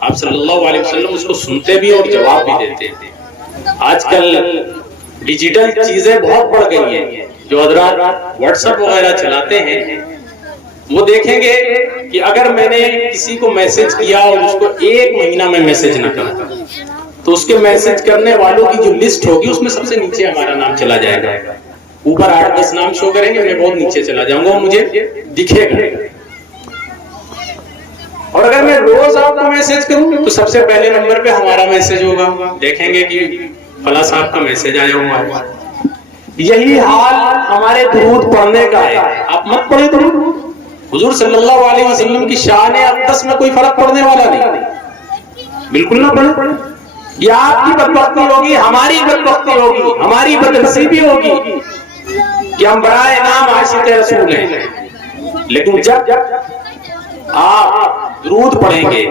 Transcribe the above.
آپ صلی اللہ علیہ وسلم اس کو سنتے بھی اور جواب بھی دیتے ہیں۔ آج کل ڈیجیٹل چیزیں بہت بڑھ گئی ہیں، جو حضرات واٹس ایپ وغیرہ چلاتے ہیں وہ دیکھیں گے کہ اگر میں نے کسی کو میسج کیا اور اس کو 1 مہینہ میں میسج نہ کرتا تو اس کے میسج کرنے والوں کی جو لسٹ ہوگی اس میں سب سے نیچے ہمارا نام چلا جائے گا۔ اوپر 8-10 نام شو کریں گے، میں بہت نیچے چلا جاؤں گا، مجھے دکھے گا۔ اور اگر میں روز آپ کو میسج کروں تو سب سے پہلے نمبر پہ ہمارا میسج ہوگا، دیکھیں گے کہ فلاں صاحب کا میسج آیا ہوا۔ یہی حال ہمارے درود پڑھنے کا ہے۔ آپ مت پڑھیں درود، حضور صلی اللہ علیہ وسلم کی شان اقدس میں کوئی فرق پڑنے والا نہیں، بالکل نہ پڑھیں۔ یہ آپ کی بدبختی ہوگی، ہماری بدبختی ہوگی، ہماری بدنصیبی ہوگی کہ ہم برائے نام عاشق رسول ہیں، لیکن جب آپ درود پڑھیں گے